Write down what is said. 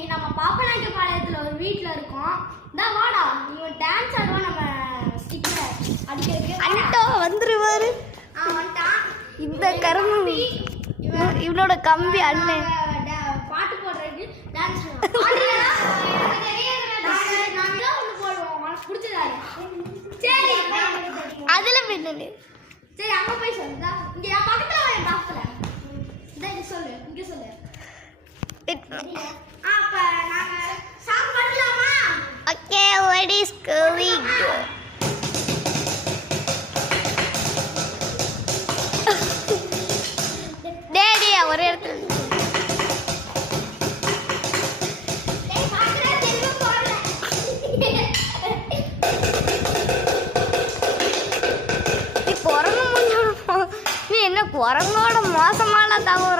இன்னைக்கு நம்ம பாப்பநாயக்கபாளையத்துல ஒரு வீட்ல இருக்கோம். தான் வாடா இவன் டான்ஸ் ஆடுவான். நம்ம ஸ்டிக்கர் அடிக்கிறதுக்கு அண்டோ வந்துருவாரு. வந்துட்டான். இந்த கரும்பு இவனோட கம்பி அண்ணன் பாட்டு போடுறதுக்கு டான்ஸ் ஆடுவான். நாங்க ஒன்று போடுவோம். உனக்கு பிடிச்சதாரு. சரி அதுல பின்னணி. சரி அங்க போய் சொல்லுதா. இங்க என் பக்கத்துல வா. என் பக்கத்துல இங்க சொல்லு. இங்க சொல்லு. அப்ப நாங்க சாங் பண்ணலாமா? Okay, what is going on? Daddy ஒரு இடத்துல டேய் பாக்குறா தெரியல போறல. நீ குரங்கு முன்னோட நீ என்ன குரங்கோட மோசமான தவறு